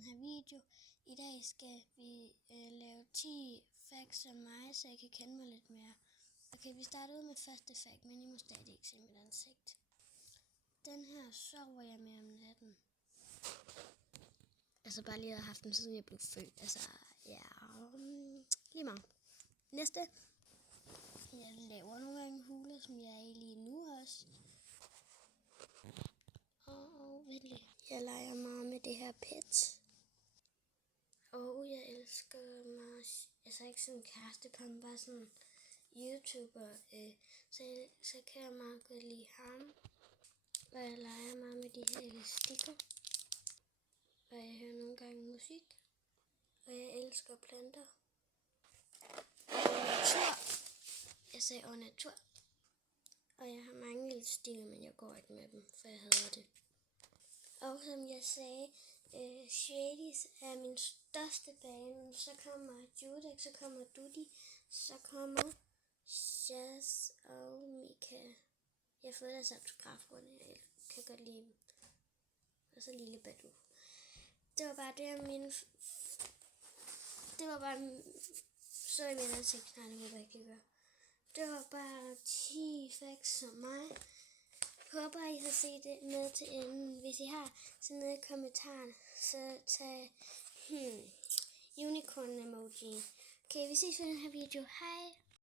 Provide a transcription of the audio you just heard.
den her video. I dag skal vi lave 10 facts om mig, så I kan kende mig lidt mere. Okay, vi starter ud med første fact, men I må stadig ikke se mit ansigt. Den her sover jeg med om natten. Altså bare lige har haft den, siden jeg blev født. Altså, ja, lige meget. Næste. Jeg laver nogle gange huler, som jeg er i lige nu også. Og vent lige. Jeg leger meget med det her pet. Og jeg elsker mig, altså ikke sådan kærestepar, men bare sådan YouTuber. Så kan jeg meget godt lide ham. Og jeg leger meget med de her elastikker. Og jeg hører nogle gange musik. Og jeg elsker planter. Og natur. Jeg sagde og natur. Og jeg har mange elastikker, men jeg går ikke med dem, for jeg hader det. Og som jeg sagde, Shadys er min største bane. Så kommer Judek, så kommer Dudi, så kommer Jazz og Mika. Jeg har fået deres autografrunde, jeg kan godt lide dem. Og så Lille Badu. Det var bare det, det var bare så i min ansigtstegning, jeg ikke gør. Det var bare 10 facts om mig. Håber, I har set det med til enden. Hvis I har, så ned i kommentaren, så tag unicorn emoji. Okay, vi ses i den her video. Hej!